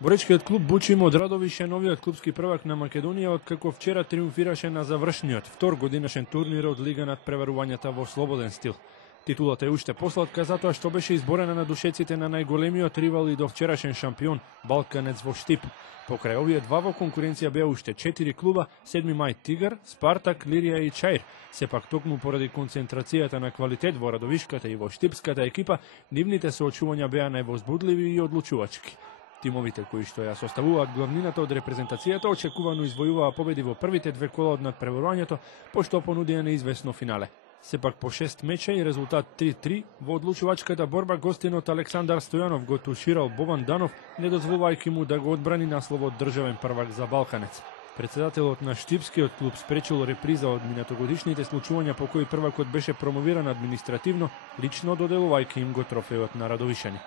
Боречкиот клуб Бучим од Радовиш е новиот клубски првак на Македонија, откако вчера триумфираше на завршниот втор годинашен турнир од Лига над преварувањата во слободен стил. Титулата е уште посладка затоа што беше изборена на душеците на најголемиот ривал и до вчерашен шампион Балканец во Штип. Покрај овие два во конкуренција беа уште 4 клуба: 7 мај Тигар, Спартак, Лирија и Чаир. Сепак токму поради концентрацијата на квалитет во радовишката и во штипската екипа, нивните соочувања беа највозбудливи и одлучувачки. Тимовите кои што ја составуваат главнината од репрезентацијата очекувано извојуваа победи во првите две кола од надпреварувањето, пошто понудија неизвестно финале. Сепак по 6 меча и резултат 3-3 во одлучувачката борба гостинот Александар Стојанов го туширал Бобан Данов, не дозволувајќи му да го одбрани насловот државен првак за Балканец. Председателот на штипскиот клуб спречил реприза од минатогодишните случувања по кои првакот беше промовиран административно, лично доделувајќи им го трофеот на радовишани.